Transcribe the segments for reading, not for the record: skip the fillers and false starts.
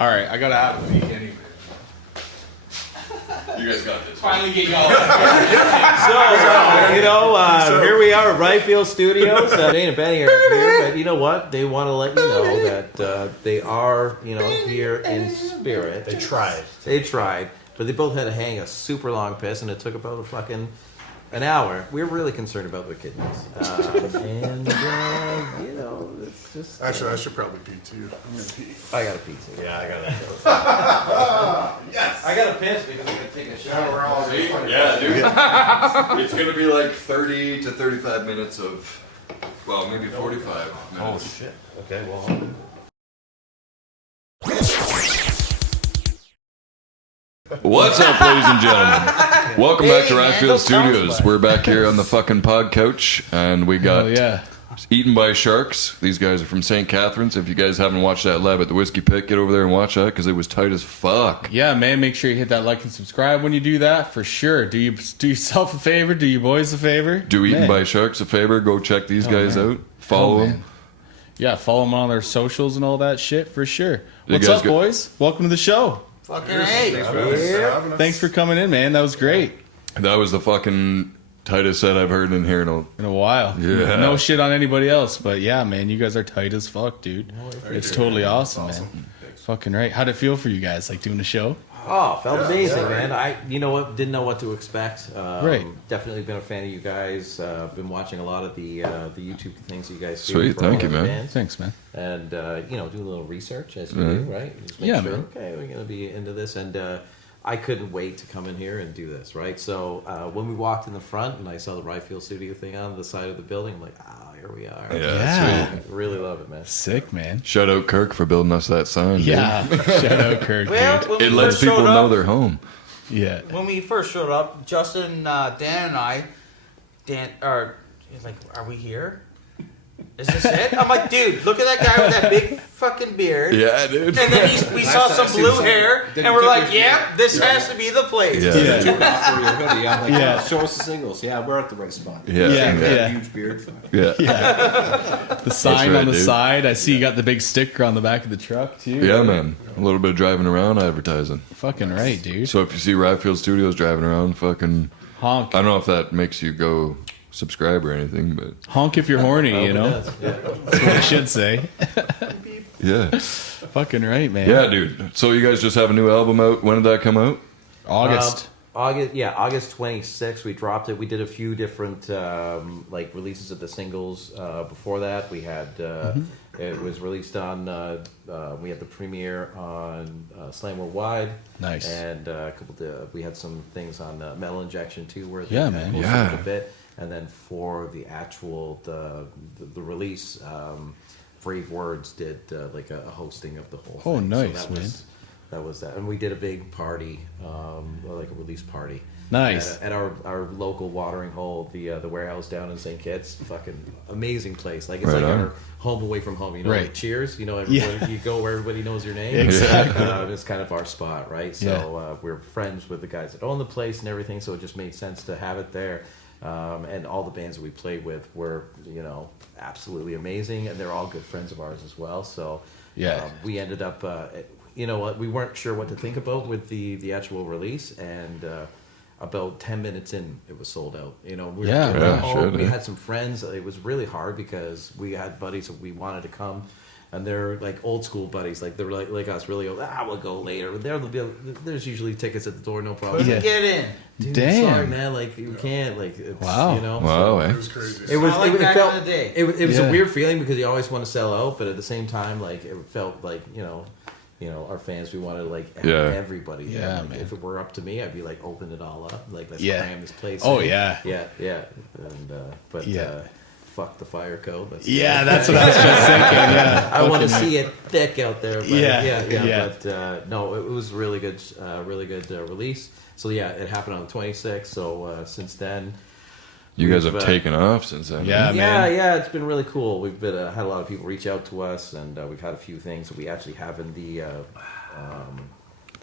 All right, I gotta have a peek anyway. You guys got this. Finally get going. So, here we are at Rightfield Studios. Jane and Benny are here, but you know what? They want to let you know that they are, here in spirit. They tried. They tried, but they both had to hang a super long piss, and it took about an hour. We're really concerned about their kidneys. It's just... Actually, I should probably pee too. I'm going to pee. I got to pee too. Yeah, I got to Yes! I got to piss because I'm going to take a shower. Yeah, dude. It's going to be like 30 to 35 minutes of, well, maybe 45 minutes. Oh, shit. Okay, well... What's up, ladies and gentlemen? Welcome back to Rightfield Studios. We're back here on the fucking pod couch, and we got Eaten by Sharks. These guys are from St. Catharines. If you guys haven't watched that live at the Whiskey Pit, get over there and watch that because it was tight as fuck. Yeah, man. Make sure you hit that like and subscribe when you do that, for sure. Do yourself a favor. Do you boys a favor. Do Eaten by Sharks a favor. Go check these guys out. Follow them. Yeah, follow them on their socials and all that shit, for sure. What's up, boys? Welcome to the show. Fucking hey. Thanks for coming in, man. That was great. That was the fucking tightest set I've heard in here in a while. Yeah. No shit on anybody else, but yeah, man, you guys are tight as fuck, dude. It's totally awesome, man. Fucking right. How'd it feel for you guys, like doing the show? Oh, felt amazing, man. Didn't know what to expect. Right. Definitely been a fan of you guys. Been watching a lot of the YouTube things that you guys do. Sweet, thank you, man. Bands. Thanks, man. And do a little research as you do, right? Just make sure, man. Okay, we're gonna be into this, and I couldn't wait to come in here and do this, right? So when we walked in the front and I saw the Rightfield Studio thing on the side of the building, I'm like, here we are. Yeah. Sweet. Really love it, man. Sick, man. Shout out Kirk for building us that sign. Yeah. Shout out Kirk, dude. It lets people know they're home. Yeah. When we first showed up, Justin, Dan, and I, he's like, "Are we here? Is this it?" I'm like, "Dude, look at that guy with that big fucking beard." Yeah, dude. And then we saw some blue hair, and we're like, "Yeah, this has to be the place." Yeah. Show us the singles. Yeah, we're at the right spot. Yeah. Huge beard. Yeah. The sign right, on the dude. side. I see you got the big sticker on the back of the truck, too. Yeah, man. A little bit of driving around advertising. Fucking right, dude. So if you see Rightfield Studios driving around, fucking... Honk. I don't know if that makes you go subscribe or anything, but... Honk if you're horny, you know? That's what I should say. Yeah. Fucking right, man. Yeah, dude. So you guys just have a new album out. When did that come out? August 26th. We dropped it. We did a few different releases of the singles. Before that, we had it was released on. We had the premiere on Slam Worldwide. Nice. And we had some things on Metal Injection too, where Yeah, man. a bit. And then for the actual the release, Brave Words did a hosting of the whole thing. Oh, nice, so man. That was that, and we did a big party, like a release party. Nice. At our local watering hole, the warehouse down in St. Kitts. Fucking amazing place. Like it's Right like on. our home away from home. You know, Right. like Cheers. You know, everybody, you go where everybody knows your name. Exactly. It's kind of our spot, right? So we're friends with the guys that own the place and everything. So it just made sense to have it there. And all the bands that we played with were, absolutely amazing, and they're all good friends of ours as well. So we ended up. You know what? We weren't sure what to think about with the actual release, and about 10 minutes in, it was sold out. We had some friends. It was really hard because we had buddies that we wanted to come, and they're like old school buddies. Like they're like us, really. We'll go later. There's usually tickets at the door, no problem. Get in. Dude, Damn. sorry, man. Like you can't. Like it's, Wow. Wow, It was crazy. It was. Like It back felt. in the day. It was a weird feeling because you always want to sell out, but at the same time, like it felt like our fans. We wanted to like have everybody. There. Yeah, Like, man. if it were up to me, I'd be like, open it all up. Like let's Yeah. cram this place. Oh, in. yeah. Yeah. And fuck the fire code. That's That's what I was just thinking. Yeah. I want to see it thick out there. But Yeah. But no, it was really good release. So it happened on the 26th. So since then, You guys have we've, taken off since then. Yeah, man. It's been really cool. We've been had a lot of people reach out to us, and we've had a few things that we actually have in the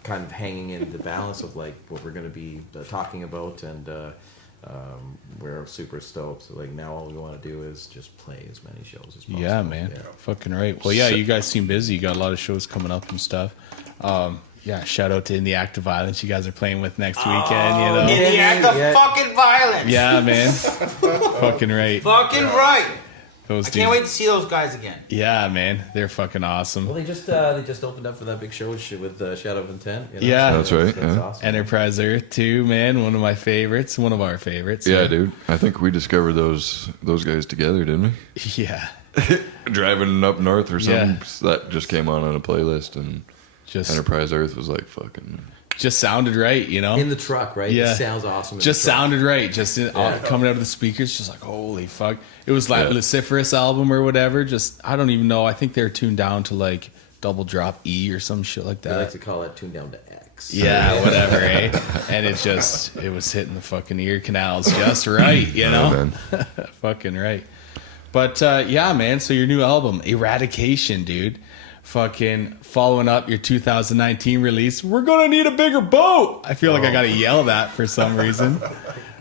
kind of hanging in the balance of like what we're going to be talking about, and we're super stoked. So like now all we want to do is just play as many shows as possible. Yeah, man. Fucking right. Well, yeah, you guys seem busy. You got a lot of shows coming up and stuff. Yeah, shout out to In the Act of Violence. You guys are playing with next weekend, you know? In the act of fucking violence. Yeah, man. Fucking right. Fucking right. Those I can't wait to see those guys again. Yeah, man. They're fucking awesome. Well, they just opened up for that big show with Shadow of Intent. You know? Yeah. That's right, That's yeah. awesome. Enterprise Earth too, man. One of my favorites. One of our favorites. Yeah, dude. I think we discovered those guys together, didn't we? Yeah. Driving up north or something. That just came on a playlist, and Just Enterprise Earth was like fucking. just sounded right, you know? In the truck, right? Yeah. It sounds awesome. In Just the truck. sounded right. Just coming out of the speakers, just like, holy fuck. It was like Luciferous album or whatever. Just, I don't even know. I think they're tuned down to like double drop E or some shit like We that. like to call that tuned down to X. Yeah, whatever, eh? And it was hitting the fucking ear canals just right, you know? man. Fucking right. But yeah, man, so your new album, Eradication, dude. Fucking following up your 2019 release, We're Gonna Need a Bigger Boat. I feel like I gotta yell that for some reason.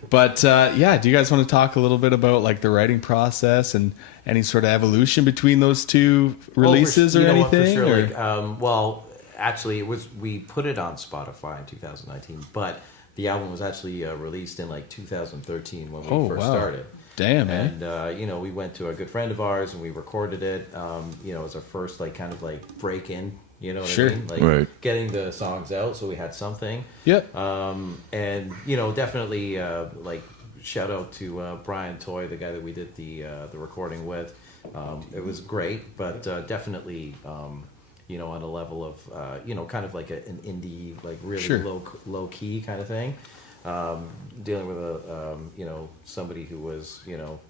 But yeah, do you guys want to talk a little bit about like the writing process and any sort of evolution between those two releases or anything? What, for sure. Or- Like, well, actually, we put it on Spotify in 2019, but the album was actually released in like 2013 when we first started. Damn, man. And we went to a good friend of ours and we recorded it. It was our first like kind of like break in. You know what Sure. I mean? Like Right. getting the songs out, so we had something. Yep. And definitely like shout out to Brian Toy, the guy that we did the recording with. It was great, but definitely on a level of kind of like an indie, like really Sure. low key kind of thing. Dealing with somebody who was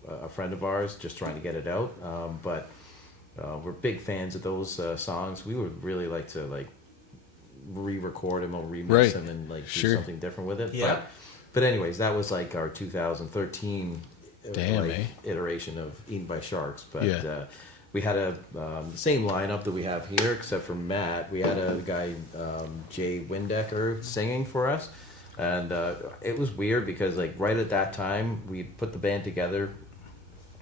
a friend of ours, just trying to get it out. But we're big fans of those songs. We would really like to like re-record them or remix Right. them and like do Sure. something different with it. Yeah. But anyways, that was like our 2013 Damn, like, eh? iteration of Eaten by Sharks. But Yeah. we had the same lineup that we have here, except for Matt. We had a guy, Jay Windecker, singing for us. And it was weird because like right at that time, we put the band together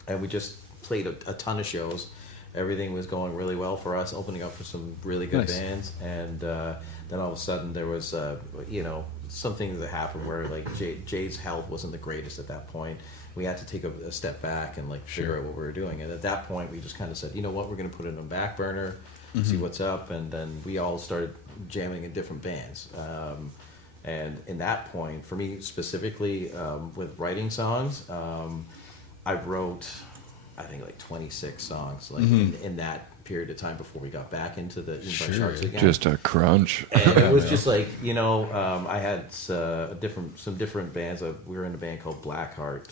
and we just played a ton of shows. Everything was going really well for us, opening up for some really good Nice. bands. And then all of a sudden there was, some things that happened where like Jay's health wasn't the greatest at that point. We had to take a step back and like figure Sure. out what we were doing. And at that point, we just kind of said, you know what, we're going to put it on back burner, see what's up. And then we all started jamming in different bands. And in that point, for me specifically, with writing songs, I wrote, I think like 26 songs, like in that period of time before we got back into the Eaten by Sharks again. Just a crunch. And it was just like I had some different bands. We were in a band called Blackheart,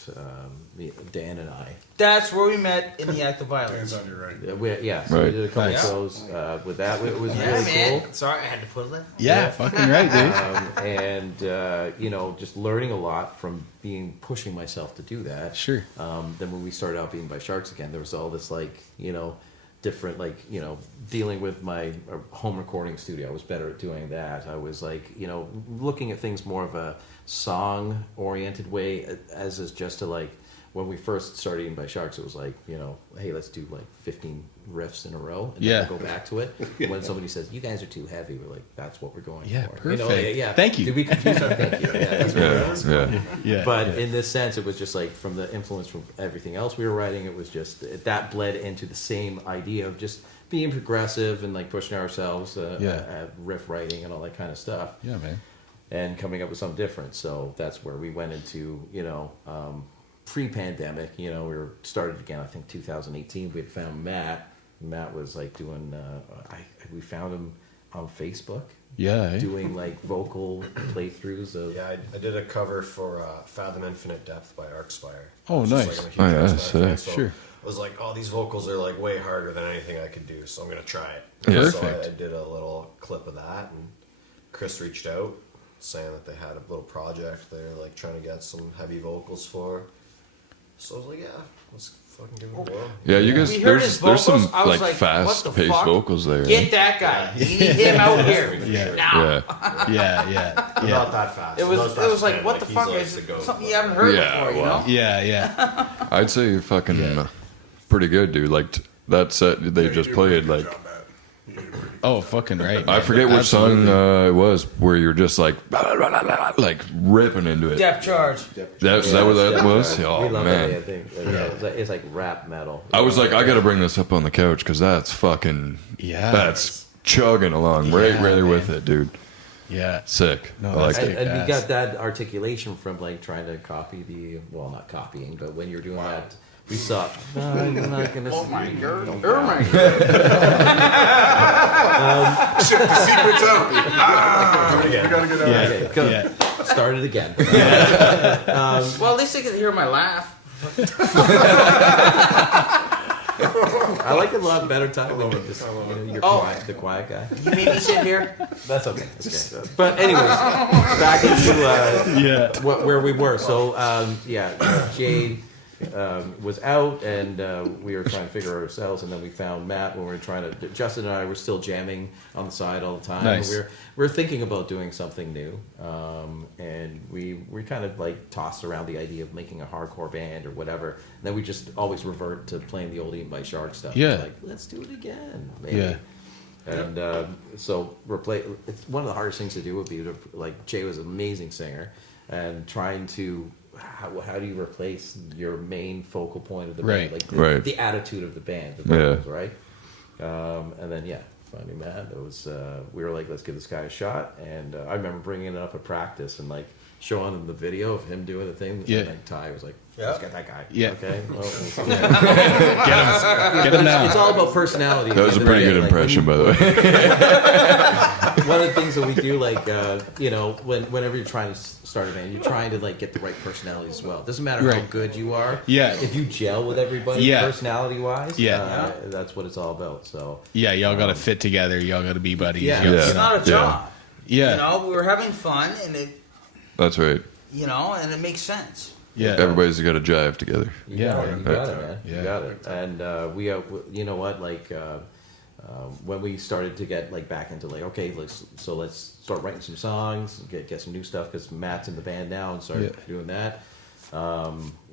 Dan and I. That's where we met in the act of violence. Hands on your right. So we Right. did a couple Nice. shows with that. It was Yeah, really man. cool. Sorry, I had to put that. Yeah, fucking right, dude. Just learning a lot from pushing myself to do that. Sure. Then when we started out being by Sharks again, there was all this different dealing with my home recording studio. I was better at doing that. I was looking at things more of a song oriented way, as is just to when we first started Eaten by Sharks, it was hey, let's do 15 riffs in a row and then we'll go back to it. When somebody says, you guys are too heavy, we're like, that's what we're going Yeah, for. perfect. Thank you. Did we confuse them? Thank you. Yeah, that's what it was. Yeah. But yeah. in this sense, it was just from the influence from everything else we were writing, it was just, that bled into the same idea of just being progressive and pushing ourselves at riff writing and all that kind of stuff. Yeah, man. And coming up with something different. So that's where we went into, pre-pandemic, we were started again, I think 2018. We had found Matt. Matt was doing, we found him on Facebook. Yeah. Eh? Doing vocal playthroughs of. Yeah, I did a cover for Fathom Infinite Depth by ARRRR. Oh, I was just, nice. I'm a huge Oh, yeah, ARRRR sick. fan, so Sure. I was like, oh, these vocals are way harder than anything I could do, so I'm going to try it. Yeah. So Perfect. I did a little clip of that, and Chris reached out saying that they had a little project they're trying to get some heavy vocals for. So I was like, yeah, let's Fucking give it a whirl. Yeah, you guys. We heard his There's some vocals, I was like, what the fast-paced fuck? vocals there. Get that guy. We need him out here Yeah. now. Not Yeah. that fast. It Not was as fast like, as what the he's fuck? like Is to go, something but- you haven't heard Yeah, before, you well. know? Yeah. I'd say you're fucking pretty good, dude. Like that set they just played. Like Oh, fucking right. I forget which song it was where you're just like ripping into it. Depth charge. Is that what that was? We Oh love man. it, I think. It's like rap metal. I was like, I got to bring this up on the couch because that's fucking that's chugging along right man. with it, dude. Yeah. Sick. No, I like that's it. kick And we ass. got that articulation from like trying to copy not copying, but when you're doing that, we saw. No, I'm not gonna. Oh my god. Oh my god. Shit, the secret's out. We gotta get out. Yeah. Okay, go. Yeah. Start it again. Well, at least they can hear my laugh. I like it a lot better time when you're just you're quiet, the quiet guy. You made me sit here. That's okay. That's okay. But anyways, back into where we were. So Jay was out, and we were trying to figure out ourselves, and then we found Matt when we were trying to. Justin and I were still jamming on the side all the time. Nice. We were thinking about doing something new, and we kind of like tossed around the idea of making a hardcore band or whatever. And then we just always revert to playing the old Eaten by Shark stuff. Yeah. Like, let's do it again. Maybe. Yeah. And so it's one of the hardest things to do would be to, like, Jay was an amazing singer, and trying to how do you replace your main focal point of the band, like the attitude of the band, the vocals, right? And then finding Matt, it was we were like, let's give this guy a shot, and I remember bringing it up at practice and like showing him the video of him doing the thing. Yeah. And like Ty was like, let's get that guy. Yeah. Okay. Well, Get him now. it's all about personality. That was a pretty good impression, by the way. One of the things that we do, like, whenever you're trying to start a band, you're trying to like get the right personality as well. It doesn't matter how good you are. Yeah. If you gel with everybody, personality-wise, that's what it's all about. So y'all got to fit together. Y'all got to be buddies. Yeah. Y'all- It's not a job. Yeah. You know, we were having fun, and it, That's right. and it makes sense. Yeah. Everybody's got to jive together. you Yeah, got it, man. you got it, man. Yeah. You got it. And we, you know what, like. When we started to get like back into like, okay, let's start writing some songs, get some new stuff, because Matt's in the band now and started doing that.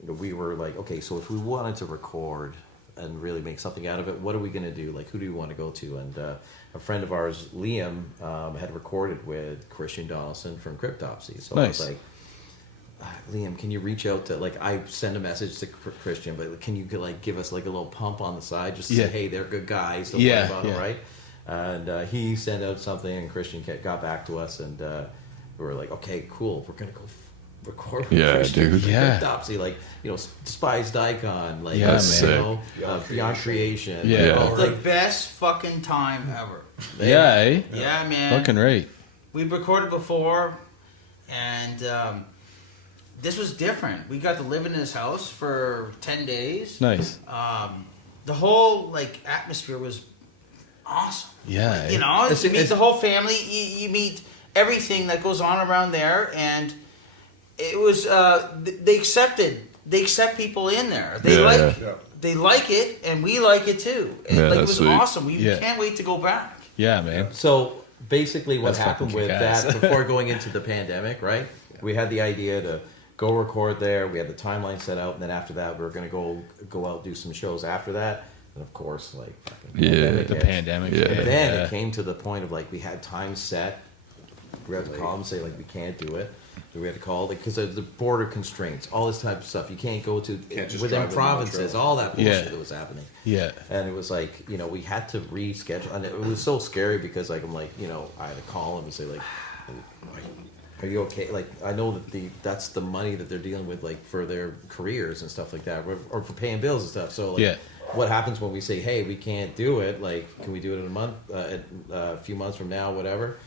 We were like, okay, so if we wanted to record and really make something out of it, what are we going to do? Like, who do we want to go to? And a friend of ours, Liam, had recorded with Christian Donaldson from Cryptopsy. So Nice. I was like, Liam, can you reach out to, like, I send a message to Christian, but can you like give us like a little pump on the side just to say, hey, they're good guys, don't worry about them, right? And he sent out something, and Christian got back to us, and we were like, okay, cool, we're gonna go record with Christian dude. from Yeah. Cryptopsy, like, Despised Icon, like, That's Beyond Creation, Yeah. like, all The like, best fucking time ever. Yeah, eh? Yeah, man. Fucking right. We've recorded before, and this was different. We got to live in his house for 10 days. Nice. The whole like atmosphere was awesome. Yeah. You know, you meet the whole family. You meet everything that goes on around there, and it was they accept people in there. They they like it, and we like it too. And, Yeah, like, it that's was sweet. awesome. We can't wait to go back. Yeah, man. So basically, what That's happened fucking with kick-ass. that before going into the pandemic, right? We had the idea to go record there. We had the timeline set out, and then after that, we were going to go out, do some shows after that. And of course, like The pandemic. Yeah. And then it came to the point of like we had time set. We had to call them and say like we can't do it. We had to call because of the border constraints, all this type of stuff. You can't go to just within drive in provinces, Montreal. all that bullshit Yeah. that was happening. Yeah. And it was like, we had to reschedule, and it was so scary because like I'm like, I had to call them and say like, are you okay? Like, I know that that's the money that they're dealing with, like for their careers and stuff like that, or for paying bills and stuff. So like, what happens when we say, hey, we can't do it? Like, can we do it in a month, a few months from now, whatever?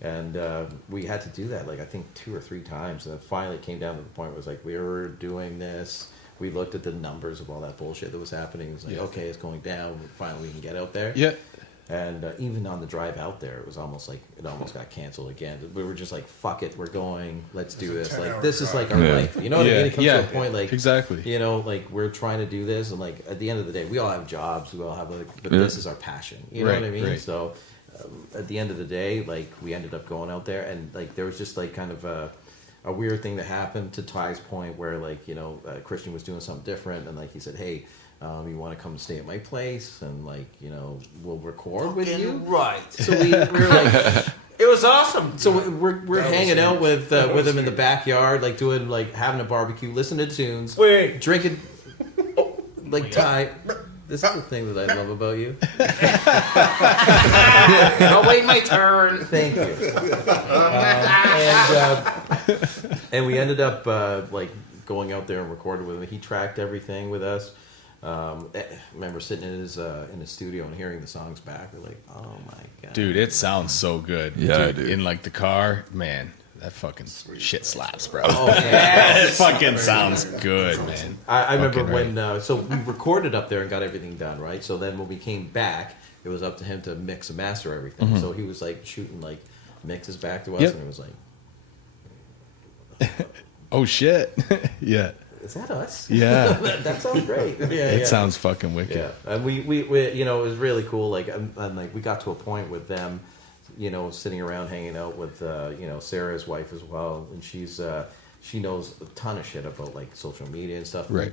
And we had to do that, like I think 2 or 3 times, and then finally it came down to the point where it was like we were doing this. We looked at the numbers of all that bullshit that was happening. It was like, okay, it's going down. Finally, we can get out there. Yeah. And even on the drive out there, it was almost like it almost got canceled again. We were just like, "Fuck it, we're going. Let's do this. Like this is like our life." You know what I mean? It comes to a point like exactly. You know, like we're trying to do this, and like at the end of the day, we all have jobs. We all have but this is our passion. You know what I mean? Right. So at the end of the day, like we ended up going out there, and like there was just like kind of a weird thing that happened to Ty's point, where like Christian was doing something different, and like he said, "Hey. You want to come and stay at my place, and like we'll record with you." Right. So we were like, it was awesome. So we're hanging out with him in the backyard, like doing like having a barbecue, listening to tunes, drinking, like Ty. This is the thing that I love about you. I'll wait my turn. Thank you. And we ended up like going out there and recording with him. He tracked everything with us. I remember sitting in his studio and hearing the songs back. We're like, oh my god, dude, it sounds so good. Yeah, dude. In like the car, man, that fucking shit slaps, bro. Oh yeah, it fucking sounds good, man. I remember when so we recorded up there and got everything done right. So then when we came back, it was up to him to mix and master everything. So he was like shooting like mixes back to us, and it was like, oh shit, yeah. Is that us? Yeah. That sounds great. Yeah, it sounds fucking wicked. Yeah, and we it was really cool. Like, and like we got to a point with them, sitting around hanging out with Sarah's wife as well, and she knows a ton of shit about like social media and stuff. Right.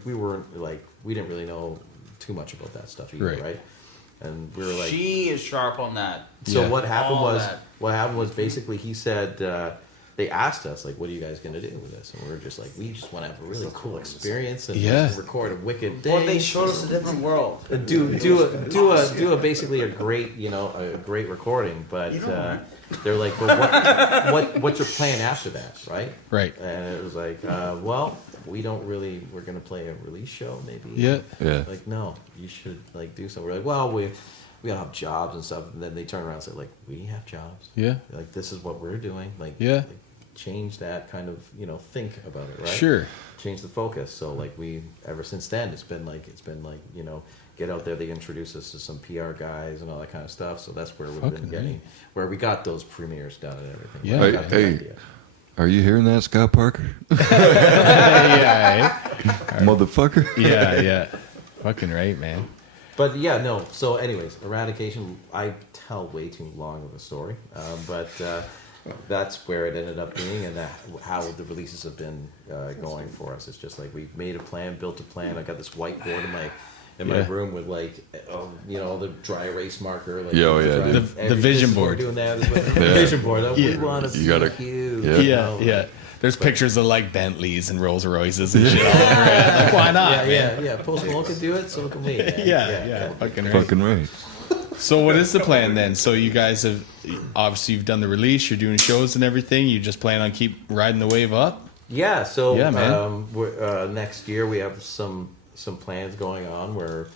Like, we didn't really know too much about that stuff either, right? And we were like, she is sharp on that. So what happened was basically he said. They asked us, like, what are you guys going to do with this? And we were just like, we just want to have a really cool experience and record a wicked thing. Well, they showed us a different world. And do a basically a great, a great recording. But they're like, but what's your plan after that, right? Right. And it was like, well, we're going to play a release show maybe. Yeah. Like, no, you should, like, do something. We're like, well, we gotta have jobs and stuff. And then they turn around and say, like, we have jobs. Yeah. Like, this is what we're doing. Like, change that kind of think about it, right? Sure. Change the focus. So like ever since then it's been like get out there. They introduce us to some PR guys and all that kind of stuff. So that's where we've been getting where we got those premieres done and everything. Yeah. Hey, are you hearing that, Scott Parker? Yeah. Motherfucker. Yeah. Fucking right, man. But yeah, no. So anyways, Eradication, I tell way too long of a story, but that's where it ended up being, and how the releases have been going for us. It's just like we made a plan, built a plan. I got this whiteboard in my room with like the dry erase marker. Like, the vision board. Doing that. The vision board. We want to be huge. Yeah. There's pictures of like Bentleys and Rolls Royces and shit all over it. Like, why not? Yeah. Post Malone can do it, so can we. Yeah. Fucking right. So what is the plan then? So you guys have obviously you've done the release, you're doing shows and everything. You just plan on keep riding the wave up? Yeah. So man. Next year we have some plans going on where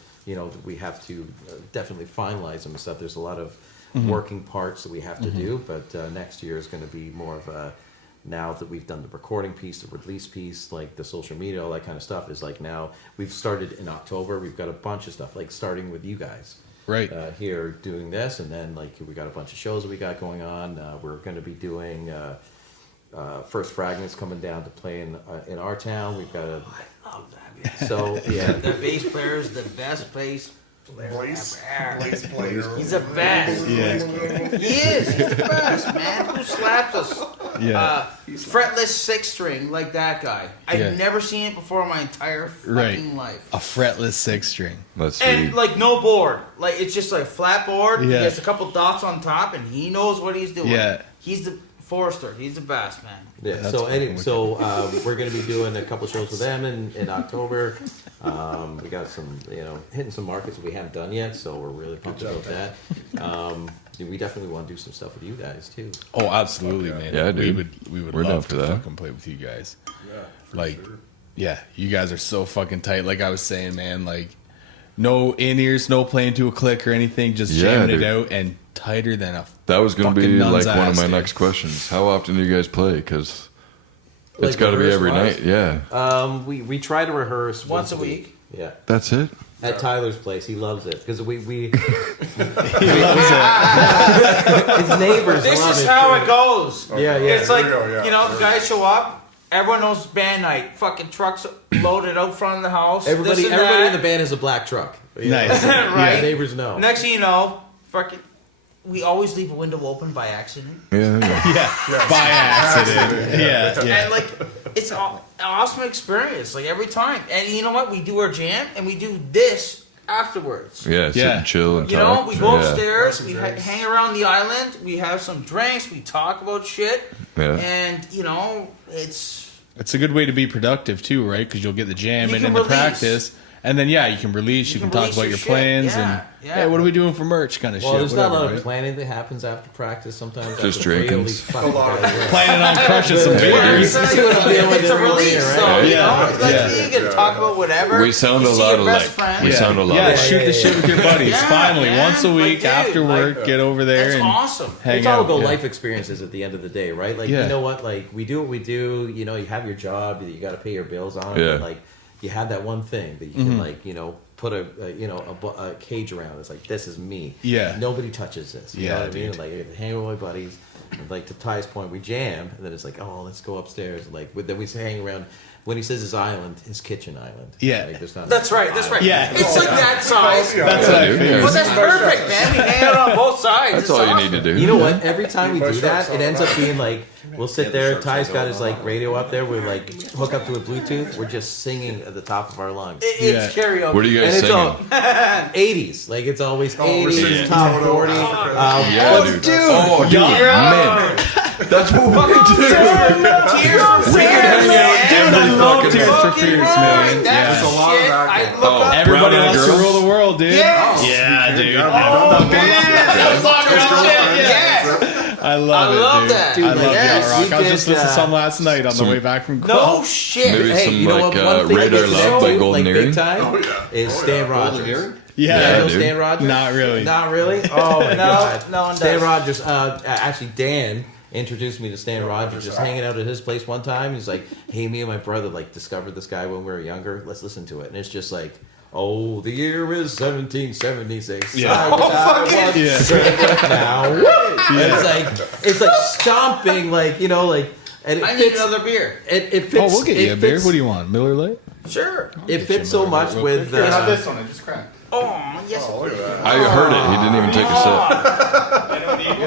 we have to definitely finalize them and stuff. There's a lot of working parts that we have to do, but next year is going to be more of a. Now that we've done the recording piece, the release piece, like the social media, all that kind of stuff, is like now we've started in October. We've got a bunch of stuff, like starting with you guys. Right. Here doing this, and then like we got a bunch of shows that we got going on. We're going to be doing First Fragments coming down to play in our town. We've got a. I love that. So yeah, the bass player is the best bass player Blaze ever. He's the best. Yeah. He is. He's the best, man. Who slaps us? Yeah. Fretless six string like that guy. I've never seen it before in my entire fucking life. A fretless six string. That's and sweet. like no board. Like it's just like a flat board. Yeah. He has a couple dots on top, and he knows what he's doing. Yeah. He's the Forrester. He's the best, man. Yeah. That's So anyway, fucking we're going to be doing a couple shows with them in October. We got some, hitting some markets that we haven't done yet, so we're really pumped about that. We definitely want to do some stuff with you guys too. Oh, absolutely, man. Yeah, dude. We would We're down love for to that. fucking play with you guys. Yeah. Like, yeah, you guys are so fucking tight. Like I was saying, man, like no in-ears, no playing to a click or anything, just jamming it out and tighter than a That was going to fucking be nun's like one of ass, my dude. next questions. How often do you guys play? Because it's Like got to be rehearse every wise? night. Yeah. We try to rehearse Once a week. Yeah. That's it? At Tyler's place, he loves it because we He loves it. his neighbors This love is it. how too. it goes. Yeah, yeah. It's like, we go, yeah. you know, guys show up, everyone knows band night, fucking trucks loaded out front of the house. Everybody this and in that. the band has a black truck. You know? Nice. Right. The neighbors know. Next thing you know, fucking, we always leave a window open by accident. Yeah. Yeah, by accident. Yeah, yeah. And like, it's an awesome experience, like every time. And you know what? We do our jam and we do this afterwards. Yeah, sit Yeah. and chill and You talk. know, we go Yeah. upstairs, we hang around the island, we have some drinks, we talk about shit, Yeah. and you know, it's It's a good way to be productive too, right? Because you'll get the jam You in can the release. practice, and then you can release. You can talk release about your your shit. plans Yeah, and yeah. hey, what are we doing for merch, kind of Well, shit. there's not a whatever, lot of right? planning that happens after practice sometimes. Just after drinking. all these fucking guys. Planning on crushing some Yeah. beers. You see what I'm dealing with it's a every release, year, so right? you Yeah, know, like yeah. you can talk about whatever. We sound you a see lot your best alike. friend. We sound a lot Yeah, alike. shoot the shit with your buddies. Yeah, Finally, man. once a week Like, dude, after work, get over there That's and awesome. hang It's all out. about yeah. life experiences at the end of the day, right? Like, Yeah. you know what? Like, we do what we do. You know, you have your job that you got to pay your bills on. Yeah. But, like, you have that one thing that you can, like, you know, put a cage around. It's like, this is me. Yeah. Nobody touches this. You Yeah, know what I mean? dude. Like, hang with my buddies. And, like, to Ty's point, we jam, and then it's like, oh, let's go upstairs. Like, then we hang around. When he says his island, his kitchen island. Yeah. Like, there's not That's right. That's right. Yeah. It's like that size. That's Yeah, what I dude, figured. yeah. But that's perfect, man. We hang out on both sides. That's It's all you awesome. need to do. You know what? Every time we My do that, sharks it are ends up alive. being like we'll sit there. Ty's got his like radio up there. We like hook up to a Bluetooth. We're just singing at the top of our lungs. It's Yeah. karaoke. What are you And guys it's singing? all 80s. Like it's always we're 80s, singing top Toto, 40. Yeah, Well, dude. dude. Oh, dude, man. That's what we do. Tears from We could hang out Dude, I every love fucking Tears night. for Fears, man. That's Yeah. There's a lot of shit. that I going look on. up. Everybody Brown Eyed wants to Girls? rule the world, dude. Yes. Yeah, dude. Yes. I love I it, love dude. that. I love Dude, yacht yes, rock. we I was did, just listening to some last night on the some- way back from No golf. shit. Maybe Hey, some you know like what? One thing Radar I get to Love know, by Golden like Earring. big time, Oh, yeah. is Stan Rogers. Yeah, You know dude. Stan Rogers? Not really. Not really? Oh my god. no one Stan does. Rogers, actually Dan introduced me to Stan Rogers, just hanging out at his place one time. He's like, hey, me and my brother like discovered this guy when we were younger. Let's listen to it. And it's just like, oh, the year is 1776. Yeah. I wish I was Yeah. straight now. And it's like stomping, like, you know, like, and it I need fits, another beer. it fits. Oh, we'll get you it a beer. fits- What do you want? Miller Lite? Sure. It fits so much with Here, have the. this one. I just cracked. Oh, yes. Oh, look at that. I heard it. He didn't even take a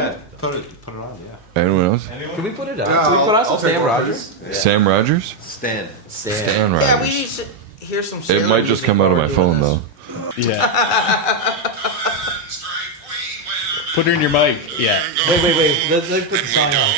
sip. Put it on, yeah. Anyone else? Can we put it on? Yeah, Can we put on some I'll take Stan one, Rogers? Sam Rogers? Stand. Stan Yeah, we Rogers. need to hear some. It Sailor might just music come out of while my we're phone doing though. this. Yeah. Put her in your mic. Yeah. Wait. Let's put the song on.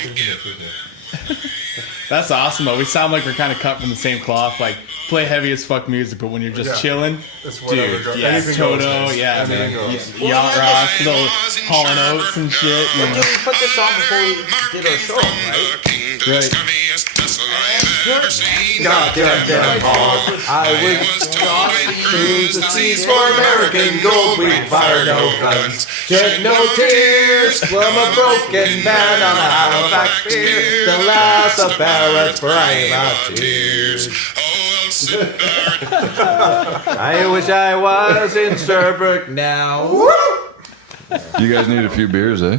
That's awesome though. We sound like we're kind of cut from the same cloth. Like play heavy as fuck music, but when you're just Yeah. chilling, It's whatever dude, goes. yeah, Anything Toto, goes, yeah, Anything man, goes. yacht rock, little Hall and Oates and shit. You But know. did we put this on before we did our show, right? Right. God damn hard. I was through the seas for American gold. We fire no guns, shed no tears from a broken man on a Halifax pier. The last of Barrett's crying out tears. I wish I was in Sherbrooke now. You guys need a few beers, eh?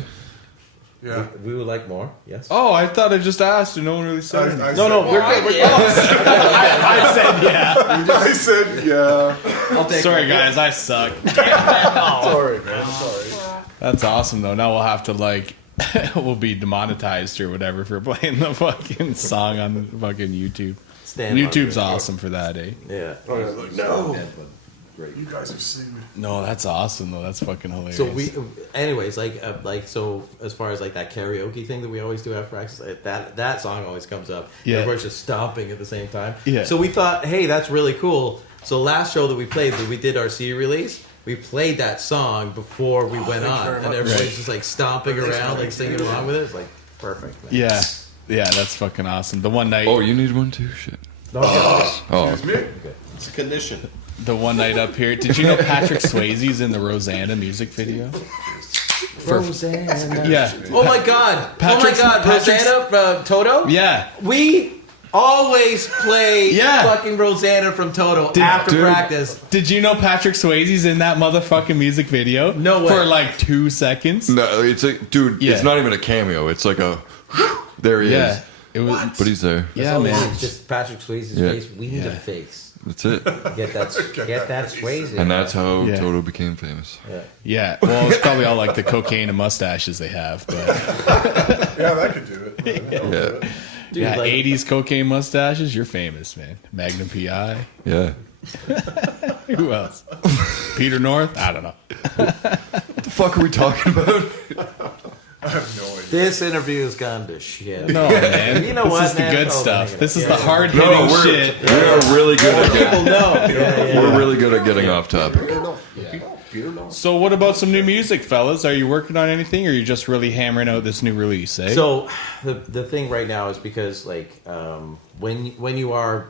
Yeah. We would like more. Yes. Oh, I thought I just asked, and no one really said. anything. No, we're good. We're good. I said yeah. I said, yeah. Sorry guys, I suck. Sorry, man. Sorry. That's awesome though. Now we'll have to like, we'll be demonetized or whatever for playing the fucking song on fucking YouTube. Stan YouTube's Rogers. awesome for that, eh? Yeah. Oh, yeah. Like, no. You guys are seeing me. No, that's awesome though. That's fucking hilarious. So anyways, so as far as like that karaoke thing that we always do after practice, that song always comes up. Yeah. Everyone's just stomping at the same time. Yeah. So we thought, hey, that's really cool. So last show that we played, that we did our C release, we played that song before we went on, very and much. everybody's Right. just like stomping around, like singing along with it. It's like perfect. Man. yeah, yeah, that's fucking awesome. The one night, Oh, you need one too? Shit. Oh, Excuse me? It's a condition. the one night up here. Did you know Patrick Swayze's in the Rosanna music video? Rosanna. Yeah, Oh my god. Patrick's- oh my god. Patrick's- Rosanna, Toto. yeah. We always play Yeah. fucking Rosanna from Toto after practice. Did you know Patrick Swayze's in that motherfucking music video? No way. For like 2 seconds. No, it's like, dude, it's not even a cameo. It's like a, there he is. It was, But he's there. yeah, man. It's just Patrick Swayze's face. We need a face. That's it. Get that Swayze. And that's how Yeah. Toto became famous. Yeah, well, it's probably all like the cocaine and mustaches they have, but Yeah, that could do it. Yeah. Dude, yeah, like- 80s cocaine mustaches, you're famous, man. Magnum PI. Yeah. Who else? Peter North? I don't know. What the fuck are we talking about? I have no idea. This interview has gone to shit. No, man. You know this what, is the man? good Oh, stuff. man. This is Yeah. the hard hitting shit. We are really good at People know. we're really good at getting off topic. So, what about some new music, fellas? Are you working on anything, or are you just really hammering out this new release? Eh? So the thing right now is because like when you are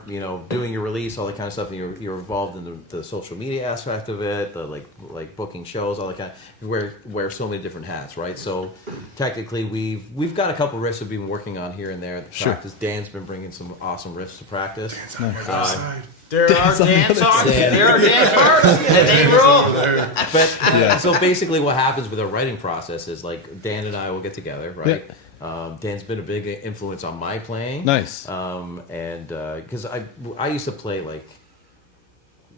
doing your release, all that kind of stuff, and you're involved in the social media aspect of it, the like booking shows, all that kind of, you wear so many different hats, right? So technically we've got a couple riffs we've been working on here and there at the practice. Dan's been bringing some awesome riffs to practice. There are dance songs. There are dance parts. And they rule. But so basically, what happens with our writing process is like Dan and I will get together, right? Dan's been a big influence on my playing. Nice. And because I used to play like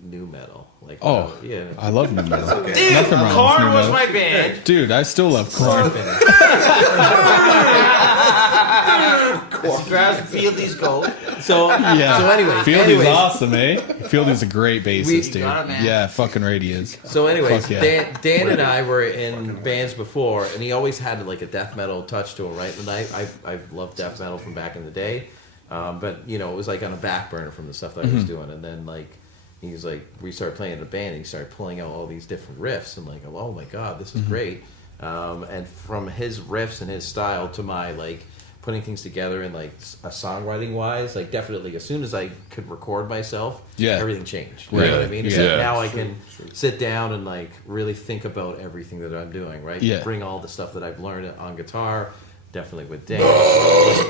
new metal, like yeah. I love new metal. Dude, Nothing wrong with Korn new was metal. my band. Dude, I still love Korn. Fieldy's gold. So Yeah. So anyway, Fieldy's awesome, eh? Fieldy's a great bassist, dude. got it, man. Yeah, fucking right he is. So anyways, Fuck yeah. Dan and I were in bands before, and he always had like a death metal touch to him, right? And I've loved death metal from back in the day, but it was like on a back burner from the stuff that I was doing. And then like he's like, we started playing in the band, and he started pulling out all these different riffs, and like, oh my god, this is great. And from his riffs and his style to my like putting things together and like a songwriting wise, like definitely as soon as I could record myself, everything changed. You know what I mean? It's like now I can sit down and like really think about everything that I'm doing, right? Yeah. Bring all the stuff that I've learned on guitar, definitely with Dan,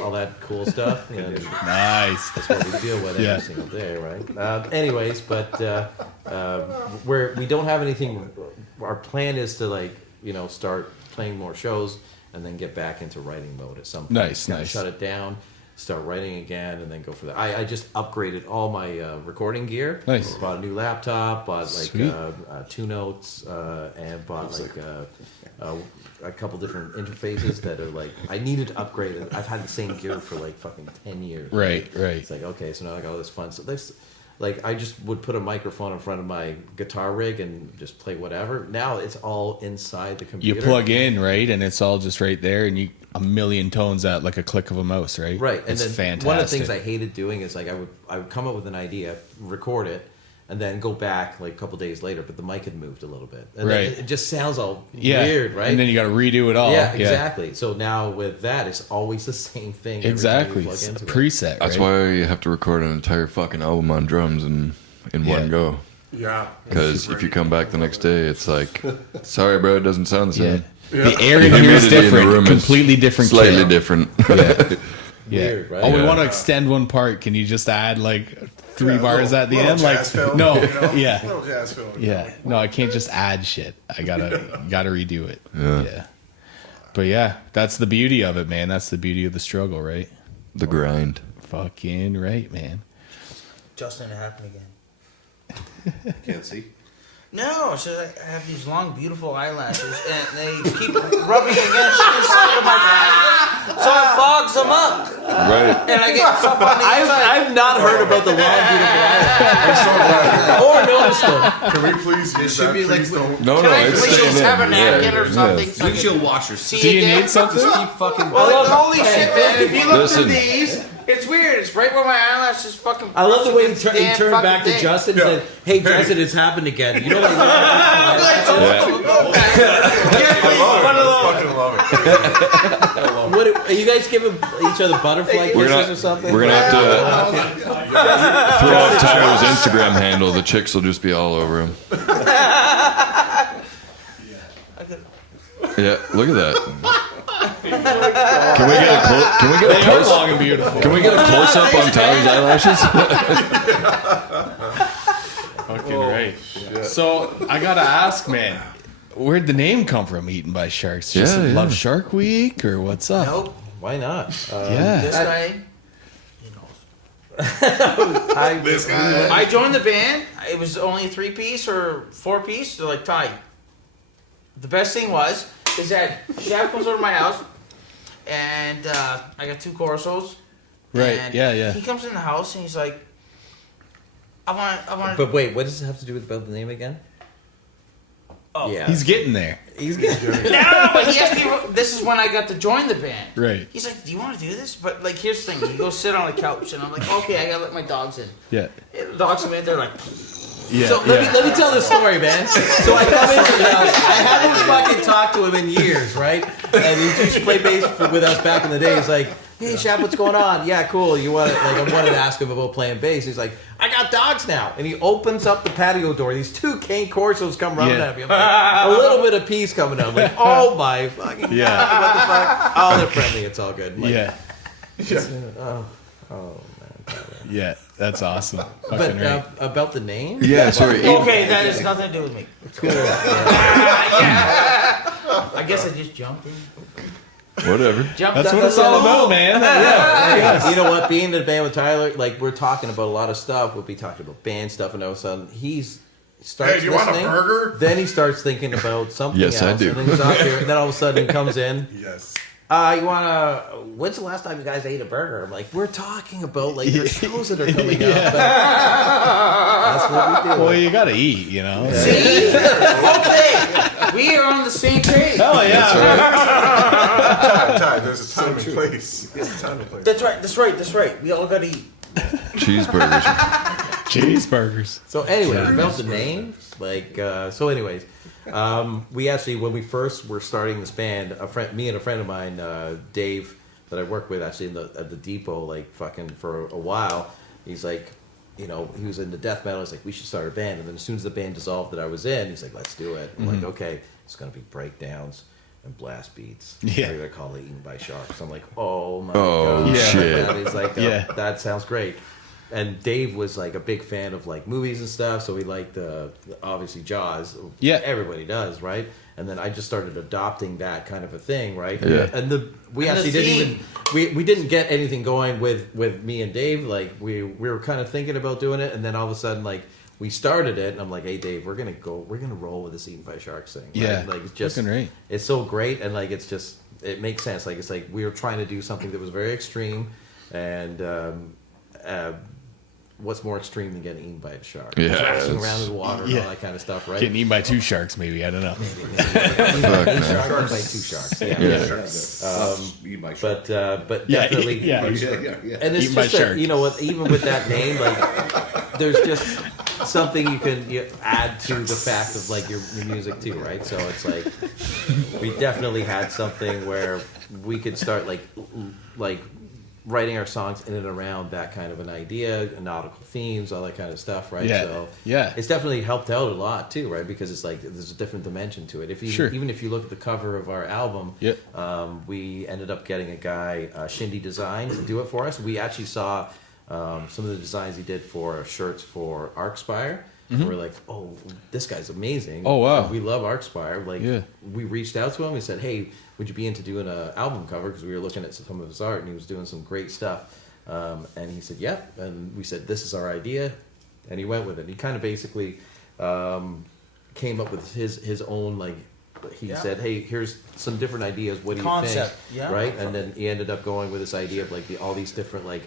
all that cool stuff. And Nice. that's what we deal with every single day, right? Anyways, but we don't have anything. Our plan is to like start playing more shows and then get back into writing mode at some point. Nice. Shut it down, start writing again, and then go for that. I just upgraded all my recording gear. Nice. Bought a new laptop. Bought Sweet. like 2 notes and bought like a couple different interfaces that are like I needed to upgrade it. I've had the same gear for like fucking 10 years. Right. It's like, okay, so now I got all this fun. So this, like, I just would put a microphone in front of my guitar rig and just play whatever. Now it's all inside the You computer. plug in, right, and it's all just right there, and you a million tones at like a click of a mouse, right? Right, and It's then fantastic. one of the things I hated doing is like I would come up with an idea, record it, and then go back like a couple days later, but the mic had moved a little bit. And then Right. it just sounds all weird, right? And then you got to redo it all. yeah, exactly. So now with that, it's always the same thing. every time you Exactly. plug It's a into it. preset. That's right? why you have to record an entire fucking album on drums in one go. Yeah. Because if you come back the next day, it's like, sorry, bro, it doesn't sound the Yeah. same. The air in here is Humidity in the different. room is Completely different. Slightly kit. different. Yeah. Weird, right? Oh, we Yeah. want to extend one part. Can you just add like three bars at the little end? Like jazz fill, no, Little yeah, jazz fill. yeah. No, I can't just add shit. I gotta redo it. Yeah. But yeah, that's the beauty of it, man. That's the beauty of the struggle, right? The grind. Fucking right, man. Justin, it happened again. Can't see. No, it's just I have these long, beautiful eyelashes, and they keep rubbing against the inside of my glasses, so it fogs them up, Right. and I get stuff on the inside. I've not heard about the long, beautiful eyes. Or noticed them. Can we please use should that? be like- Please don't. No, Can no, I it's please staying in. have a napkin Yeah, or something? yeah. So I can She'll wash her. see Do you again? need something? Just keep fucking. Well, like, holy shit, man! If you look Listen. through these, it's weird. It's right where my eyelashes fucking. I love the way he, brush against he damn turned fucking back to thing. Justin and said, "Hey, Justin, it's happened again." You know what? Fucking love it. What are you guys giving each other butterfly We're kisses gonna, or something? we're gonna have to throw out Tyler's Instagram handle. The chicks will just be all over him. Yeah, look at that. Can we get a They are close? long and beautiful. Can we get a close up on Tyler's eyelashes? Fucking right. So I gotta ask, man, where'd the name come from? Eaten by Sharks? Just Yeah, yeah. Love Shark Week or what's up? Nope. Why not? Yeah. This guy. This guy. I joined the band. It was only a 3-piece or 4-piece. They're like, Ty. The best thing is that Shab comes over to my house, and I got 2 Corsos. Right. And Yeah. He comes in the house and he's like, I want. But wait, what does it have to do with about the name again? Oh, Yeah. He's getting there. He's good. No, but he asked me. This is when I got to join the band. Right. He's like, "Do you want to do this?" But like, here's the thing: you go sit on the couch, and I'm like, "Okay, I gotta let my dogs in." Yeah. And the dogs come in, they're like, Yeah. So let me tell this story, man. So I come into the house. I haven't fucking talked to him in years, right? And he used to play bass with us back in the day. He's like, "Hey, Shab, what's going on? Yeah, cool. You want like I wanted to ask him about playing bass. He's like, I got dogs now, and he opens up the patio door. These 2 cane Corsos come running Yeah. at me. I'm like, a little bit of peace coming out. I'm like, oh my fucking Yeah. God, what the fuck? Oh, they're friendly. It's all good. I'm like, Yeah. Oh man. Yeah. That's awesome. But Fucking right. about the name. Yeah, sorry. "Okay, that has nothing to do with me." Cool. Yeah. I guess I just jumped in. Whatever. Jumped That's up what the it's all little- about, man. Yeah. You know what? Being in a band with Tyler, like we're talking about a lot of stuff. We'll be talking about band stuff, and all of a sudden he starts Hey, do you want a listening. burger? Then he starts thinking about something Yes, else. I do. And then he's out here, and then all of a sudden he comes in. Yes. You wanna? When's the last time you guys ate a burger? I'm like, we're talking about like your shows that are coming up. And that's what we do. Well, you gotta eat, you know. See? Okay, we are on the same page. Oh yeah. Ty, there's a time and place. There's a time and place. That's right. We all gotta eat. Cheeseburgers. Cheeseburgers. So anyway, about the name, anyways, we actually when we first were starting this band, me and a friend of mine, Dave, that I worked with actually at the depot, like fucking for a while. He's like, he was into death metal. He's like, we should start a band. And then as soon as the band dissolved that I was in, he's like, let's do it. I'm like, okay, it's gonna be breakdowns and blast beats. Yeah. We're gonna call it Eaten by Sharks. I'm like, oh my Oh, god, shit. And he's like, Yeah. that sounds great. And Dave was like a big fan of like movies and stuff, so he liked obviously Jaws. Yeah. Everybody does, right? And then I just started adopting that kind of a thing, right? Yeah. And we And actually the didn't even we didn't get anything going with me and Dave. Like we were kind of thinking about doing it, and then all of a sudden like we started it, and I'm like, hey Dave, we're gonna roll with this Eaten by Sharks thing. Right? Yeah. Like it's just Fucking right. it's so great, and like it makes sense. Like it's like we were trying to do something that was very extreme, and what's more extreme than getting eaten by a shark? Yeah, Splashing it's- around in the water and Yeah. all that kind of stuff, right? Getting eaten by 2 sharks, maybe. I don't know. Fuck, man. Eaten by 2 sharks. Yeah. Yeah. But Yeah, definitely. yeah. And it's Eaten by just that, shark. you know what? Even with that name, like there's just something you can add to the fact of like your music too, right? So it's like we definitely had something where we could start like writing our songs in and around that kind of an idea, nautical themes, all that kind of stuff, right? Yeah. So Yeah. it's definitely helped out a lot too, right? Because it's like there's a different dimension to it. Even if you look at the cover of our album, Yep. we ended up getting a guy, Shindy Design, to do it for us. We actually saw some of the designs he did for shirts for ARRRR. We're like, oh, this guy's amazing. Oh, wow. We love ARRRR. Like, Yeah. we reached out to him. We said, hey, would you be into doing an album cover? Because we were looking at some of his art, and he was doing some great stuff. And he said, yeah. And we said, this is our idea. And he went with it. He kind of basically came up with his own, like, he said, hey, here's some different ideas. What do you Concept, think? yeah. Right? And then he ended up going with this idea of, like, all these different, like,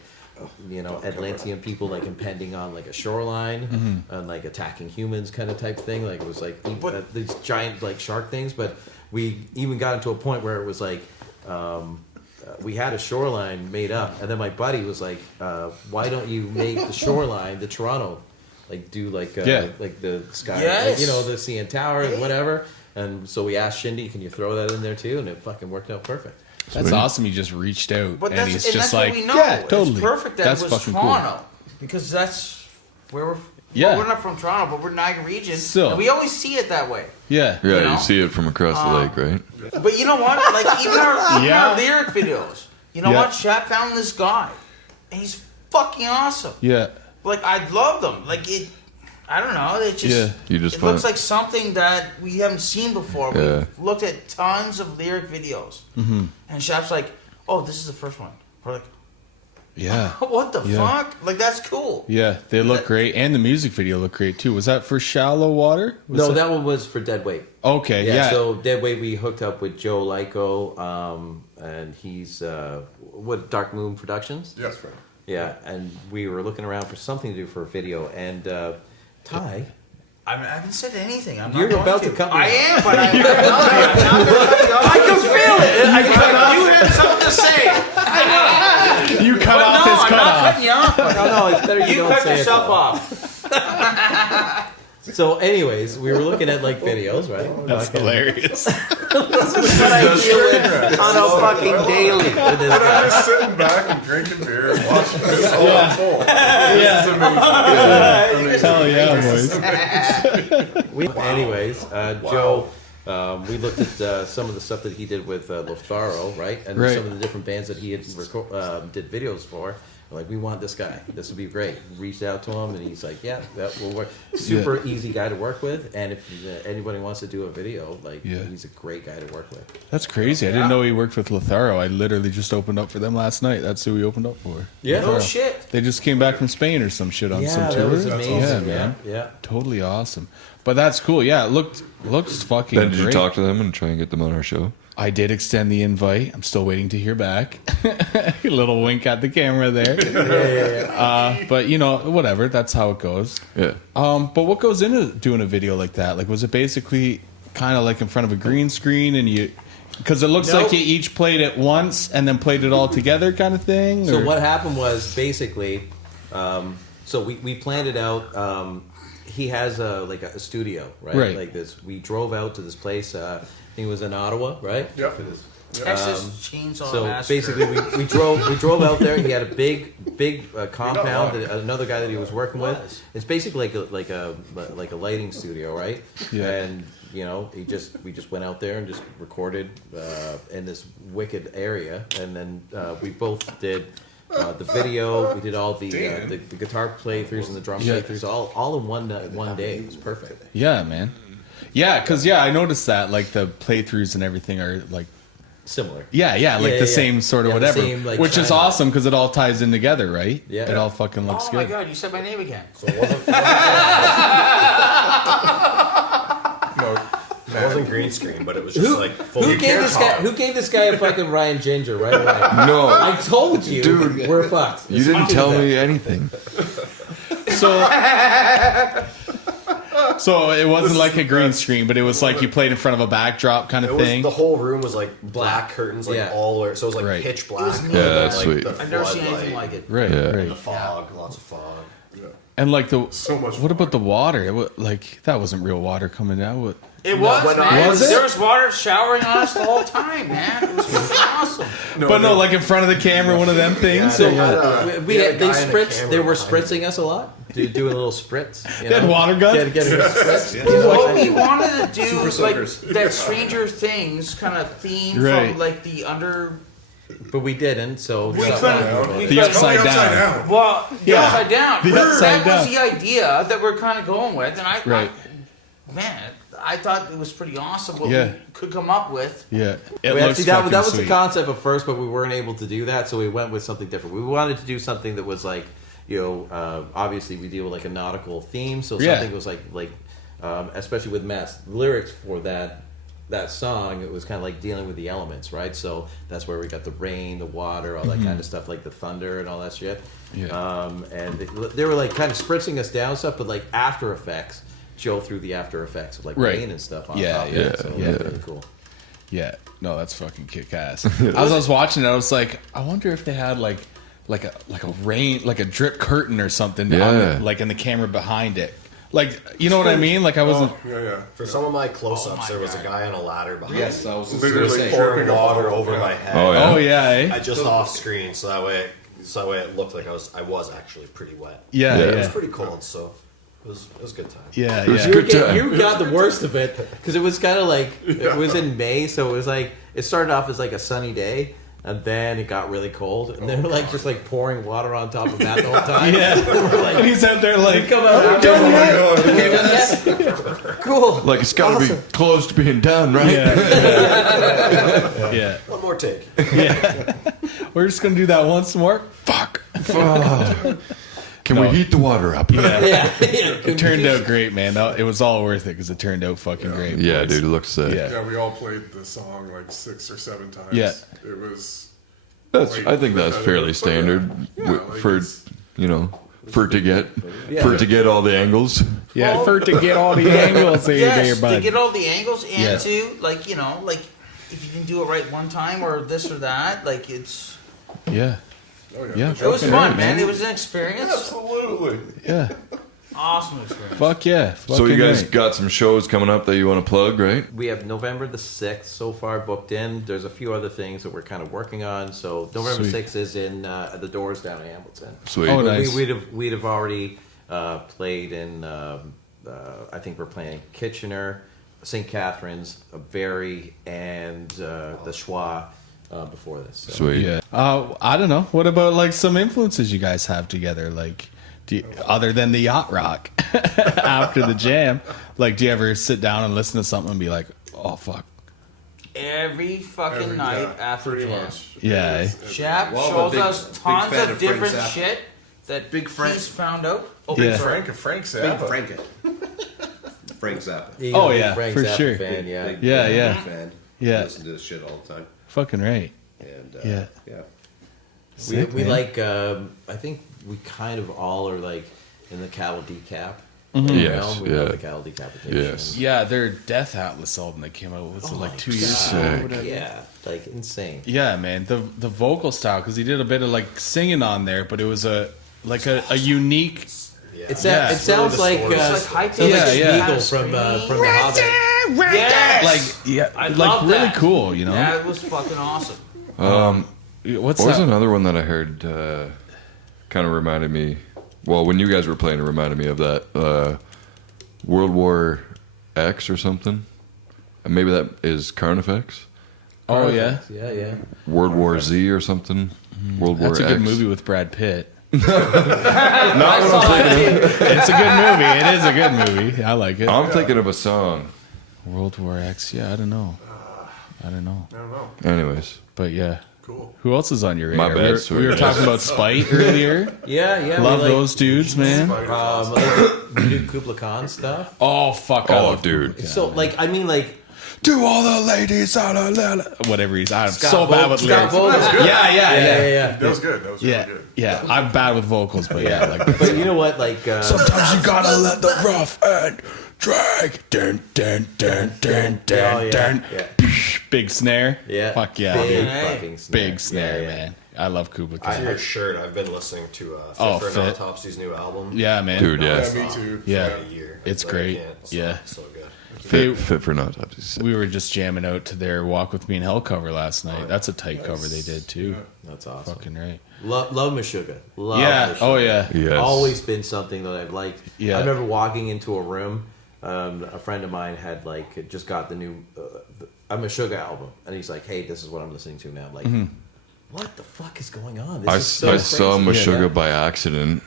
Atlantean people like impending on like a shoreline and like attacking humans kind of type thing. Like it was like these giant like shark things. But we even got into a point where it was like we had a shoreline made up, and then my buddy was like, "Why don't you make the shoreline the Toronto? Like do like like the sky, Yes. like, the CN Tower and whatever." And so we asked Shindy, "Can you throw that in there too?" And it fucking worked out perfect. That's Sweet. awesome. He just reached out, But and that's, he's just what like, we know. yeah, totally. It's perfect that That's it was fucking Toronto because that's where we're Yeah. Well, we're not from Toronto, but we're Niagara region. Still. And we always see it that way. Yeah. Yeah, You know? you see it from across the lake, right? But you know what? Like even our lyric videos. You know Yeah. what? Shaq found this guy, and he's fucking awesome. Yeah. Like I love them. Like it. I don't know. It just. Yeah. You just It find looks like something that we haven't seen before. Yeah. We've looked at tons of lyric videos, and Shaq's like, "Oh, this is the first one." We're like, Yeah. "What the Yeah. fuck?" Like that's cool. Yeah. They look great. And the music video looked great too. Was that for Shallow Water? Was That one was for Dead Weight. Okay. Yeah, Yeah. so Dead Weight, we hooked up with Joe Lyko, and he's Dark Moon Productions. Yes, right. Yeah, and we were looking around for something to do for a video, and Ty, I haven't said anything. I'm You're not going about to cut me I off. am, but I'm not going to cut you off. I can feel it. You had something to say. you cut But off no, his I'm not cutoff. cutting you off. no, it's better you You don't cut say yourself it. though. off. So, anyways, we were looking at like videos, right? That's hilarious. What I deal with on a fucking daily with this And I'm guy. just sitting back and drinking beer and watching this all unfold. Hell yeah, boys. Anyways, Joe, we looked at some of the stuff that he did with Lotharo, right? And Right. some of the different bands that he had did videos for. We're like, we want this guy. This would be great. Reached out to him, and he's like, yeah, that will work. Super easy guy to work with. And if anybody wants to do a video, like, he's a great guy to work with. That's crazy. I didn't know he worked with Lotharo. I literally just opened up for them last night. That's who he opened up for. Yeah. No Lotharo. shit. They just came back from Spain or some shit on some that tour. was amazing. Yeah, man. Yeah. Totally awesome. But that's cool. Yeah, it looks fucking Ben, did you great. talk to them and try and get them on our show? I did extend the invite. I'm still waiting to hear back. A little wink at the camera there. But you know, whatever. That's how it goes. Yeah. But what goes into doing a video like that? Like, was it basically kind of like in front of a green screen and you? Because it looks Nope. like you each played it once and then played it all together, kind of thing. So or- what happened was basically, so we planned it out. He has a studio, right? Right. Like this. We drove out to this place. I think it was in Ottawa, right? Yep. Texas Chainsaw So Massacre. basically, we drove out there. He had a big compound. That another guy that he was working with. It's basically like a lighting studio, right? Yeah. And you know, we just went out there and just recorded in this wicked area, and then we both did. The video, we did all the guitar playthroughs and the drum playthroughs all in one day. It was perfect. Yeah, man. Yeah, because I noticed that like the playthroughs and everything are like Similar. like the same sort of Yeah, the whatever, same, like, which is China. awesome because it all ties in together, right? Yeah. It all fucking looks Oh my good. god, you said my name again. So it wasn't, it wasn't green screen, but it was just like full Who gave this guy a fucking Ryan Ginger right away? No. I told you, Dude. we're fucked. You didn't tell me anything. So it wasn't like a green screen, but it was like you played in front of a backdrop kind of It was, thing. the whole room was like black curtains, like Yeah. all over. So it was like Right. pitch black. neat. Yeah, that's like, sweet. the I've never seen floodlight, anything like it. Right, Yeah. right. The fog, lots of fog. And like the So much what fun. about the water? It like that wasn't real water coming down. What? It was, when man. Was it? There was water showering on us the whole time, man. It was fucking awesome. But no, like in front of the camera, one of them things. So or what? we had a had, they guy in a spritz. camera They were behind spritzing us a lot. Doing a little spritz. You They had know? water guns? Getting a spritz. What we wanted to do Super was like soakers. that Stranger Things kind of theme Right. from like the under. But we didn't. So We shut couldn't. down. We The couldn't- upside down. Well, the Yeah. upside down. The But upside that was down. the idea that we're kind of going with, and Right. I thought it was pretty awesome what Yeah. we could come up with. Yeah, it We looks actually, that fucking was the sweet. concept at first, but we weren't able to do that, so we went with something different. We wanted to do something that was like, obviously we deal with like a nautical theme, so Yeah. something was like, especially with Matt's lyrics for that song, it was kind of like dealing with the elements, right? So that's where we got the rain, the water, all that kind of stuff, like the thunder and all that shit. Yeah. And they were like kind of spritzing us down stuff, but like After Effects. Joe threw the After Effects of like Right. rain and stuff on Yeah, top of yeah, it, so yeah. it was really cool. Yeah, no, that's fucking kick ass. As I was watching it, I was like, I wonder if they had like a rain, like a drip curtain or something, on Yeah. like in the camera behind it. Like, you know what I mean? Like I wasn't. Yeah. For some of my close-ups, Oh my there was a God. guy on a ladder behind Yes, me. I was just Literally gonna say. pouring Dripping water off. over Yeah. my head. Oh, yeah. Oh yeah, eh? I just off screen, so that way it looked like I was actually pretty wet. Yeah, Yeah. It was yeah. pretty cold, so It was a good time. Yeah, It was yeah. good time. You got the worst of it because it was kind of like it was in May, so it was like it started off as like a sunny day, and then it got really cold, and they were like just like pouring water on top of that the whole time. Yeah. We're like, And he's out there like, come out "I'm after, done like, yet." "Yeah, cool. Like it's got to be close to being done, right? Yeah. One more take. We're just gonna do that once more. Fuck. Can we heat the water up? Yeah. It turned out great, man. It was all worth it because it turned out fucking great. Yeah, boys. dude, it looks sick. Yeah. Yeah, we all played the song like 6 or 7 times. Yeah. It was. I think that's fairly standard for for it to get all the angles. Yeah, Well, for to get all the angles there, Yes, bud. to get all the angles and Yeah. to like if you can do it right one time or this or that, like it's. Yeah. Oh, yeah. Yeah. It was fucking fun, right, man. It was an experience. Absolutely. Yeah. Awesome experience. Fuck yeah. So you Fucking guys right. got some shows coming up that you want to plug, right? We have November the 6th so far booked in. There's a few other things that we're kind of working on. So November Sweet. 6th is in the Doors down in Hamilton. Sweet. Oh, nice. We'd have already played in. I think we're playing Kitchener, St. Catharines, Barrie, and the Schwa before this. So. Sweet. Yeah. I don't know. What about like some influences you guys have together? Like, other than the yacht rock after the jam, like, do you ever sit down and listen to something and be like, oh fuck? Every fucking night after pretty jam. much. Yeah. It is Chap every- shows big- us big tons fan of of different Frank Zappa. shit that Big Frank. he's found out. Oh, Yeah. Frank Big Zappa. Frank it. Frank Zappa. He's Oh, a big yeah, Frank for Zappa sure. Fan, yeah. Big Yeah. fan. Yeah. Listen to this shit all the time. Fucking right. And Yeah. yeah. Sick, we man. like. I think we kind of all are like in the cattle decap. Yes, We yeah. love the cattle decapitation. Yes. Yeah, their Death Atlas album that came out was it like 2 years ago. Sick. or whatever? Yeah, like insane. Yeah, man. The vocal style, because he did a bit of like singing on there, but it was a unique. It Yeah. sounds like It's like high sounds like pitch. Yeah, Smeagol yeah. from the Hobbit. Yes! Like yeah, I like love really that. cool, you know. That was fucking awesome. What's What was that? another one that I heard kind of reminded me? Well, when you guys were playing, it reminded me of that World War X or something. Maybe that is Carnifex. Oh yeah, Yeah. World War Z or something. World War that's a X. good movie with Brad Pitt. Not what I'm thinking of. It's a good movie. It is a good movie. I like it. I'm thinking of a song. World War X. Yeah, I don't know. I don't know. Anyways, but yeah. Cool. Who else is on your My radar? bad, We were sorry. talking about Spite earlier. Yeah. Love we those dudes, man. We do Kubla Khan stuff. Oh fuck! I oh love dude, So like, I mean, like To all the ladies, whatever he's. I'm Scott so bad with Scott lyrics. Vogel. Yeah. That was good. That was Yeah, really good. yeah. I'm bad with vocals, but yeah, like But you know what? Like sometimes you gotta let the rough end drag. Dun dun dun dun dun dun. yeah. Big snare. Yeah. Fuck yeah, Big dude. Hey. fucking snare. Big snare, Yeah. man. I love Kubla I Khan. for sure. I've been listening to Oh, Fit for Fit. an Autopsy's new album. Yeah, man. dude, yeah. Yeah, me too. Yeah. For a year. It's Like, great. I can't stop. Yeah. So good. Fit for an autopsy. We were just jamming out to their "Walk with Me in Hell" cover last night. That's a tight cover they did too. That's awesome. Fucking right. Love Meshuggah. Love Yeah. Meshuggah. Oh yeah. Yes. Always been something that I've liked. Yeah. I remember walking into a room. A friend of mine had like just got the new a Meshuggah album, and he's like, "Hey, this is what I'm listening to now." I'm like, what the fuck is going on? This I is so saw crazy. Meshuggah by accident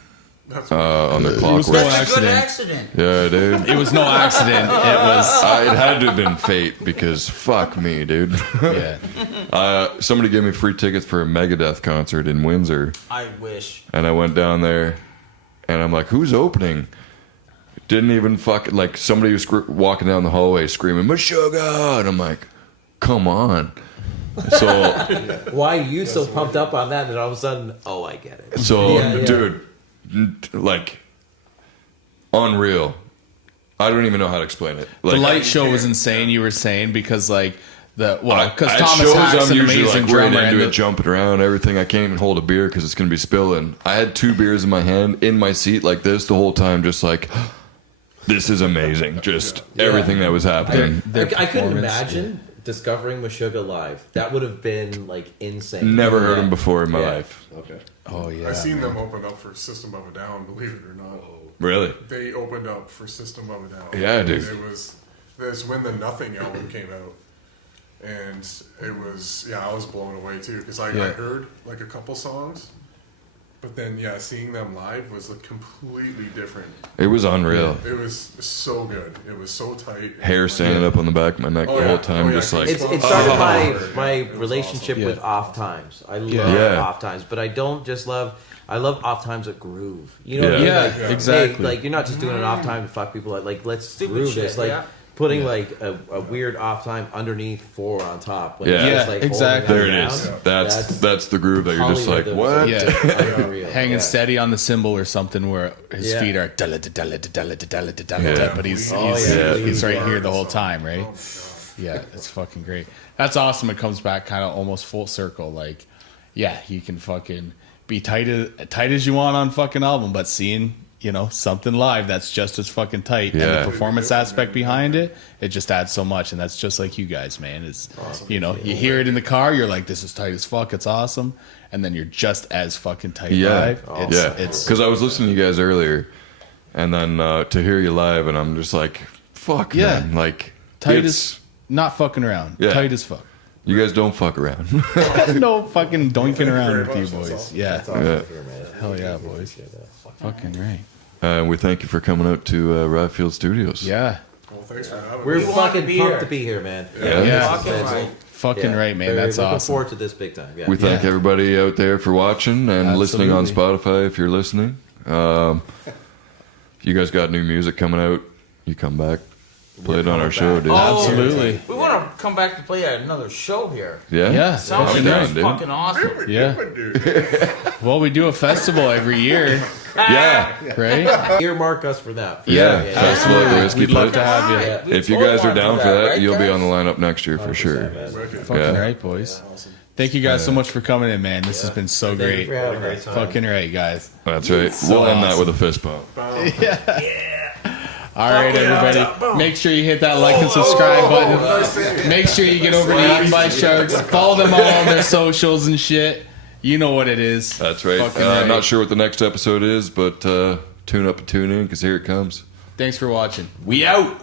That's on the was Clockwork. no That's a good accident. accident. Yeah, dude. It was no accident. It was. It had to have been fate because fuck me, dude. Yeah. Somebody gave me free tickets for a Megadeth concert in Windsor, I wish. and I went down there, and I'm like, "Who's opening?" Didn't even like somebody was walking down the hallway screaming Meshuggah, and I'm like, "Come on!" So, Why are you so pumped up on that? And all of a sudden, oh, I get it. Yeah. dude, like unreal. I don't even know how to explain it. Like, The light show was insane. You were saying because like because at Thomas shows, Hack's I'm an usually amazing like right drummer. into And it, jumping around, everything. I can't even hold a beer because it's gonna be spilling. I had 2 beers in my hand, in my seat like this the whole time, just like this is amazing. Just everything that was happening. their I couldn't performance, imagine discovering Meshuggah live. That would have been like insane. Never heard him before in my Yeah. life. Okay. Oh yeah. I seen them open up for System of a Down. Believe it or not. Really? They opened up for System of a Down. Yeah, dude. It was when the Nothing album came out, and it was I was blown away too because I heard like a couple songs, but then seeing them live was like completely different. It was unreal. It was so good. It was so tight. Hair standing up on the back of my neck the whole time, just like. It started my relationship with off times. I love off times, but I don't just love. I love off times that groove. You know what I mean? Exactly. Hey, like you're not just doing an off time to fuck people. Like let's Stupid groove shit, this. Like putting like a weird off time underneath 4 on top. Like, just, like, exactly. There it is. That's the groove that you're just like, what? Hanging steady on the cymbal or something where his feet are but he's right here the whole time, right? Yeah, it's fucking great. That's awesome. It comes back kind of almost full circle. Like, you can fucking be tight as you want on fucking album, but seeing something live that's just as fucking tight and the performance aspect behind it just adds so much. And that's just like you guys, man. Is awesome. You hear it in the car, you're like, this is tight as fuck, it's awesome, and then you're just as fucking tight live. It's because I was listening to you guys earlier, and then to hear you live, and I'm just like, fuck, man. Like, tight as not fucking around, tight as fuck. You guys don't fuck around. No fucking doinking around with you boys. Hell yeah, boys. Fucking right. We thank you for coming out to Radfield Studios. Yeah. Well, thanks for having We're me. fucking pumped to be here, man. Fucking right, man. That's looking awesome. forward to this big time. We thank everybody out there for watching and listening on Spotify if you're listening. You guys got new music coming out. You come back. Play it on our show, dude. Absolutely. We want to come back to play at another show here. Yeah? Sounds like that's fucking awesome. Yeah. Well, we do a festival every year. Right? Earmark us for that. Festival at the Whiskey We'd love Pit. to have you. If you guys are down for that, you'll be on the lineup next year for sure. Fucking right, boys. Thank you guys so much for coming in, man. This has been so great. Fucking right, guys. That's right. We'll end that with a fist bump. All right, everybody. Make sure you hit that like and subscribe button. Make sure you get over to Eaten by Sharks. Follow them all on their socials and shit. You know what it is. That's right. I'm not sure what the next episode is, but tune up and tune in because here it comes. Thanks for watching. We out.